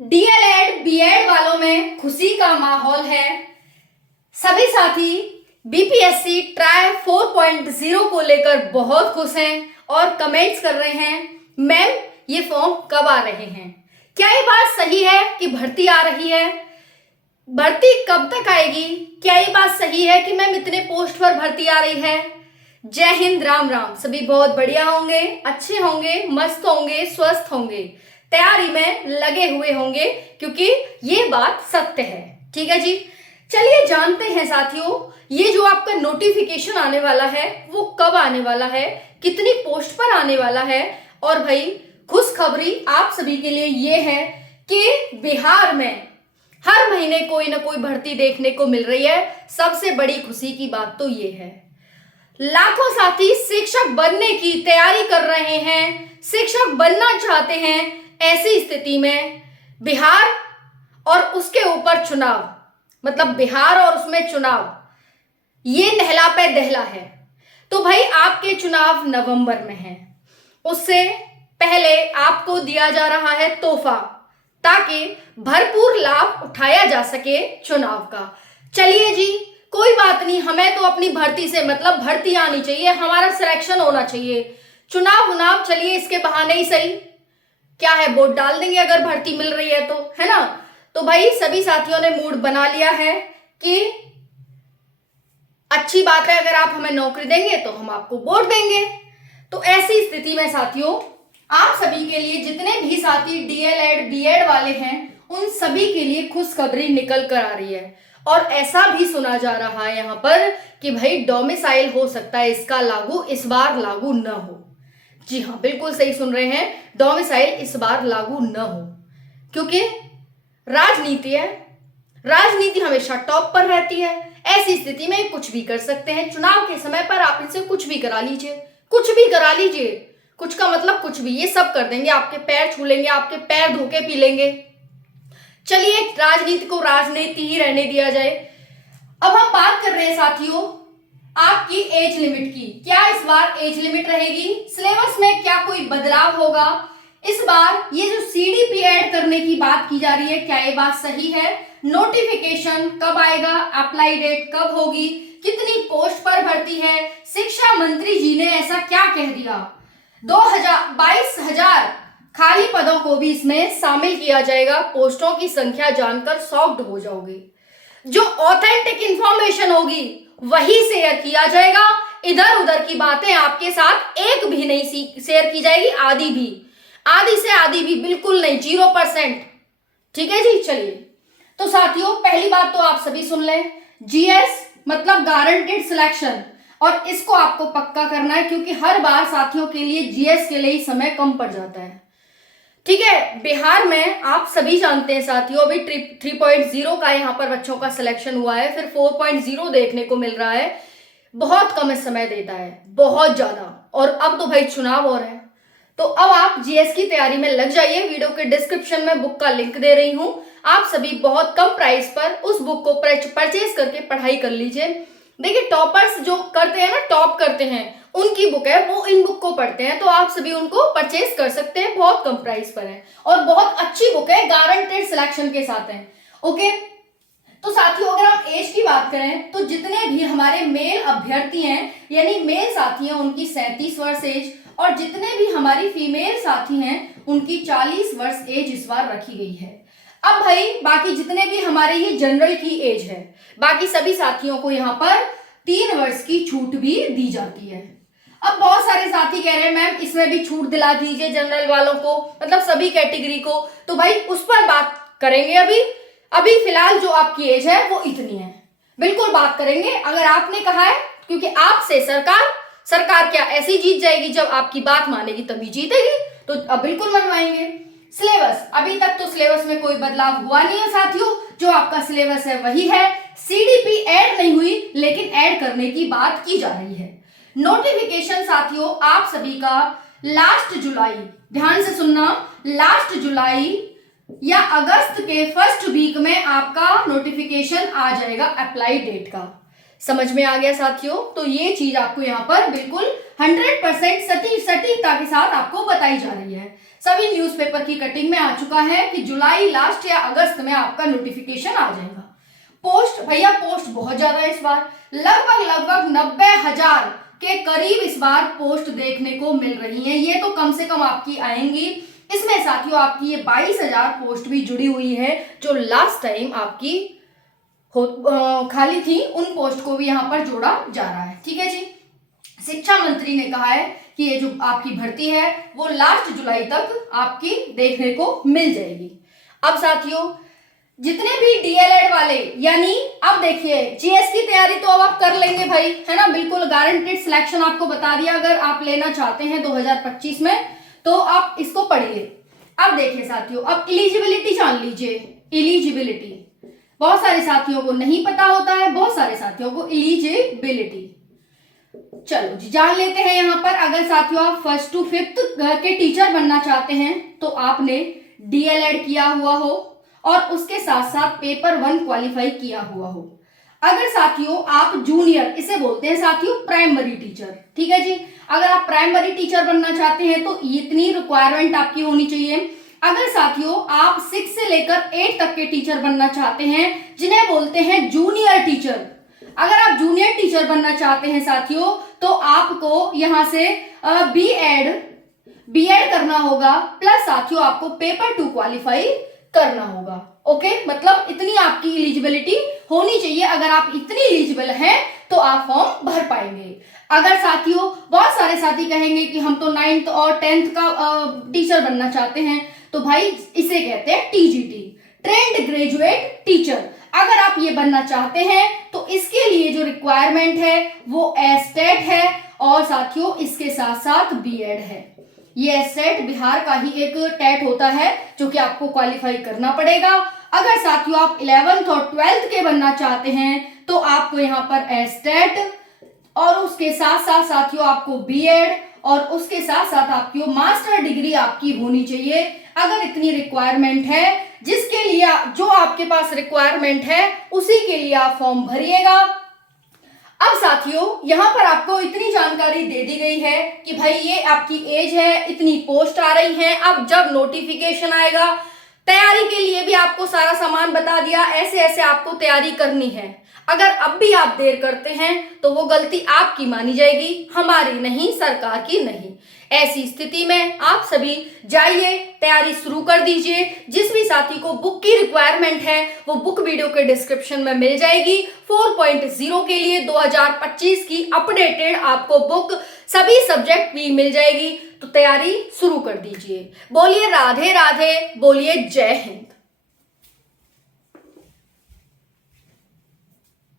DElEd BEd वालों में खुशी का माहौल है। सभी साथी बीपीएससी ट्राई 4.0 को लेकर बहुत खुश हैं और कमेंट्स कर रहे हैं, मैम ये फॉर्म कब आ रहे हैं। क्या ये बात सही है कि भर्ती आ रही है? भर्ती कब तक आएगी? क्या ये बात सही है कि मैम इतने पोस्ट पर भर्ती आ रही है? जय हिंद, राम राम। सभी बहुत बढ़िया होंगे, अच्छे होंगे, मस्त होंगे, स्वस्थ होंगे, तैयारी में लगे हुए होंगे, क्योंकि ये बात सत्य है। ठीक है जी, चलिए जानते हैं साथियों, ये जो आपका नोटिफिकेशन आने वाला है वो कब आने वाला है, कितनी पोस्ट पर आने वाला है। और भाई खुशखबरी आप सभी के लिए ये है कि बिहार में हर महीने कोई ना कोई भर्ती देखने को मिल रही है। सबसे बड़ी खुशी की बात तो ये है, लाखों साथी शिक्षक बनने की तैयारी कर रहे हैं, शिक्षक बनना चाहते हैं। ऐसी स्थिति में बिहार और उसके ऊपर चुनाव, मतलब बिहार और उसमें चुनाव, ये नहला पे दहला है। तो भाई आपके चुनाव नवंबर में है, उससे पहले आपको दिया जा रहा है तोहफा, ताकि भरपूर लाभ उठाया जा सके चुनाव का। चलिए जी, कोई बात नहीं, हमें तो अपनी भर्ती से मतलब भर्ती आनी चाहिए, हमारा सिलेक्शन होना चाहिए। चुनाव चलिए इसके बहाने ही सही, क्या है वोट डाल देंगे अगर भर्ती मिल रही है तो, है ना। तो भाई सभी साथियों ने मूड बना लिया है कि अच्छी बात है, अगर आप हमें नौकरी देंगे तो हम आपको वोट देंगे। तो ऐसी स्थिति में साथियों आप सभी के लिए, जितने भी साथी डीएलएड बीएड वाले हैं, उन सभी के लिए खुशखबरी निकल कर आ रही है। और ऐसा भी सुना जा रहा है यहाँ पर कि भाई डोमिसाइल हो सकता है इसका लागू, इस बार लागू न हो। जी हाँ, बिल्कुल सही सुन रहे हैं, डोमिसाइल इस बार लागू न हो, क्योंकि राजनीति है, राजनीति हमेशा टॉप पर रहती है। ऐसी स्थिति में कुछ भी कर सकते हैं। चुनाव के समय पर आप इनसे कुछ भी करा लीजिए, कुछ भी करा लीजिए, कुछ का मतलब कुछ भी, ये सब कर देंगे, आपके पैर छू लेंगे, आपके पैर धो के पी लेंगे। चलिए राजनीति को राजनीति ही रहने दिया जाए। अब हम बात कर रहे हैं साथियों आपकी एज लिमिट की। क्या इस बार एज लिमिट रहेगी? सिलेबस में क्या कोई बदलाव होगा? इस बार ये जो सीडीपी ऐड करने की बात की जा रही है, क्या ये बात सही है? नोटिफिकेशन कब आएगा? अप्लाई डेट कब होगी? कितनी पोस्ट पर भर्ती है? शिक्षा मंत्री जी ने ऐसा क्या कह दिया? 22,000 खाली पदों को भी इसमें शामिल किया जाएगा। पोस्टों की संख्या जानकर शॉक्ड हो जाओगे। जो ऑथेंटिक इंफॉर्मेशन होगी वही शेयर किया जाएगा, इधर उधर की बातें आपके साथ एक भी नहीं शेयर की जाएगी, आधी से आधी भी बिल्कुल नहीं, 0%। ठीक है जी, चलिए तो साथियों पहली बात तो आप सभी सुन लें, जीएस मतलब गारंटेड सिलेक्शन, और इसको आपको पक्का करना है, क्योंकि हर बार साथियों के लिए जीएस के लिए समय कम पड़ जाता है। ठीक है, बिहार में आप सभी जानते हैं साथियों, अभी 3.0 का यहाँ पर बच्चों का सिलेक्शन हुआ है, फिर 4.0 देखने को मिल रहा है। बहुत कम समय देता है, बहुत ज्यादा। और अब तो भाई चुनाव हो रहे हैं, तो अब आप जीएस की तैयारी में लग जाइए। वीडियो के डिस्क्रिप्शन में बुक का लिंक दे रही हूं, आप सभी बहुत कम प्राइस पर उस बुक को परचेज करके पढ़ाई कर लीजिए। देखिए टॉपर्स जो करते हैं ना, टॉप करते हैं, उनकी बुक है, वो इन बुक को पढ़ते हैं, तो आप सभी उनको परचेज कर सकते हैं, बहुत कम प्राइस पर है और बहुत अच्छी बुक है, गारंटेड सिलेक्शन के साथ है। ओके, तो साथियों अगर हम एज की बात करें तो जितने भी हमारे मेल अभ्यर्थी हैं, यानी मेल साथी हैं, उनकी 37 वर्ष एज, और जितने भी हमारी फीमेल साथी हैं उनकी 40 वर्ष एज इस बार रखी गई है। अब भाई बाकी जितने भी हमारे ये जनरल की एज है, बाकी सभी साथियों को यहाँ पर 3 वर्ष की छूट भी दी जाती है। अब बहुत सारे साथी कह रहे हैं मैम इसमें भी छूट दिला दीजिए जनरल वालों को, मतलब सभी कैटेगरी को, तो भाई उस पर बात करेंगे। अभी फिलहाल जो आपकी एज है वो इतनी है, बिल्कुल बात करेंगे। अगर आपने कहा है, क्योंकि आपसे सरकार क्या ऐसी जीत जाएगी, जब आपकी बात मानेगी तभी जीतेगी, तो अब बिल्कुल मनवाएंगे। सिलेबस, अभी तक तो सिलेबस में कोई बदलाव हुआ नहीं है साथियों, जो आपका सिलेबस है वही है। सीडीपी ऐड नहीं हुई, लेकिन ऐड करने की बात की जा रही है। नोटिफिकेशन साथियों आप सभी का लास्ट जुलाई, ध्यान से सुनना, लास्ट जुलाई या अगस्त के फर्स्ट वीक में आपका नोटिफिकेशन आ जाएगा अप्लाई डेट का। समझ में आ गया साथियों? तो ये चीज आपको यहाँ पर बिल्कुल 100% सटीकता के साथ आपको बताई जा रही है। सभी न्यूज़पेपर की कटिंग में आ चुका है कि जुलाई लास्ट या अगस्त में आपका नोटिफिकेशन आ जाएगा। पोस्ट भैया पोस्ट बहुत ज्यादा है इस बार, लगभग 90,000 के करीब इस बार पोस्ट देखने को मिल रही है। ये तो कम से कम आपकी आएंगी। इसमें साथियों आपकी ये 22,000 पोस्ट भी जुड़ी हुई है जो लास्ट टाइम आपकी खाली थी, उन पोस्ट को भी यहाँ पर जोड़ा जा रहा है। ठीक है जी। शिक्षा मंत्री ने कहा है कि ये जो आपकी भर्ती है वो लास्ट जुलाई तक आपकी देखने को मिल जाएगी। अब साथियों जितने भी डीएलएड वाले, यानी अब देखिए जीएस की तैयारी तो अब आप कर लेंगे भाई, है ना, बिल्कुल गारंटेड सिलेक्शन आपको बता दिया। अगर आप लेना चाहते हैं 2025 में तो आप इसको पढ़िए। अब देखिए साथियों, अब एलिजिबिलिटी जान लीजिए। एलिजिबिलिटी बहुत सारे साथियों को नहीं पता होता है, बहुत सारे साथियों को एलिजिबिलिटी चलो जी जान लेते हैं। यहाँ पर अगर साथियों आप 1st to 5th के टीचर बनना चाहते हैं तो आपने डीएलएड किया हुआ हो और उसके साथ साथ पेपर 1 क्वालिफाई किया हुआ हो। अगर साथियों आप जूनियर, इसे बोलते हैं साथियों प्राइमरी टीचर, ठीक है जी, अगर आप प्राइमरी टीचर बनना चाहते हैं तो इतनी रिक्वायरमेंट आपकी होनी चाहिए। अगर साथियों आप 6 से लेकर 8 तक के टीचर बनना चाहते हैं जिन्हें बोलते हैं जूनियर टीचर, अगर आप जूनियर टीचर बनना चाहते हैं साथियों तो आपको यहां से बीएड करना होगा, प्लस साथियों आपको पेपर 2 क्वालिफाई करना होगा। ओके, मतलब इतनी आपकी एलिजिबिलिटी होनी चाहिए। अगर आप इतनी एलिजिबल हैं तो आप फॉर्म भर पाएंगे। अगर साथियों बहुत सारे साथी कहेंगे कि हम तो 9th और 10th का टीचर बनना चाहते हैं, तो भाई इसे कहते हैं टीजीटी, ट्रेंड ग्रेजुएट टीचर। अगर आप ये बनना चाहते हैं तो इसके लिए जो रिक्वायरमेंट है वो एस्टेट है और साथियों इसके साथ साथ बीएड है। ये एस्टेट बिहार का ही एक टेट होता है जो कि आपको क्वालिफाई करना पड़ेगा। अगर साथियों आप 11th और 12th के बनना चाहते हैं तो आपको यहाँ पर एस्टेट और उसके साथ साथ साथियों आपको बीएड और उसके साथ साथ आपकी मास्टर डिग्री आपकी होनी चाहिए। अगर इतनी रिक्वायरमेंट है, जिसके लिए जो आपके पास रिक्वायरमेंट है उसी के लिए आप फॉर्म भरिएगा। अब साथियों यहां पर आपको इतनी जानकारी दे दी गई है कि भाई ये आपकी एज है, इतनी पोस्ट आ रही है। अब जब नोटिफिकेशन आएगा तैयारी के लिए भी आपको सारा सामान बता दिया, ऐसे ऐसे आपको तैयारी करनी है। अगर अब भी आप देर करते हैं तो वो गलती आपकी मानी जाएगी, हमारी नहीं, सरकार की नहीं। ऐसी स्थिति में आप सभी जाइए तैयारी शुरू कर दीजिए। जिस भी साथी को बुक की रिक्वायरमेंट है वो बुक वीडियो के डिस्क्रिप्शन में मिल जाएगी। 4.0 के लिए 2025 की अपडेटेड आपको बुक सभी सब्जेक्ट की मिल जाएगी, तो तैयारी शुरू कर दीजिए। बोलिए राधे राधे, बोलिए जय हिंद।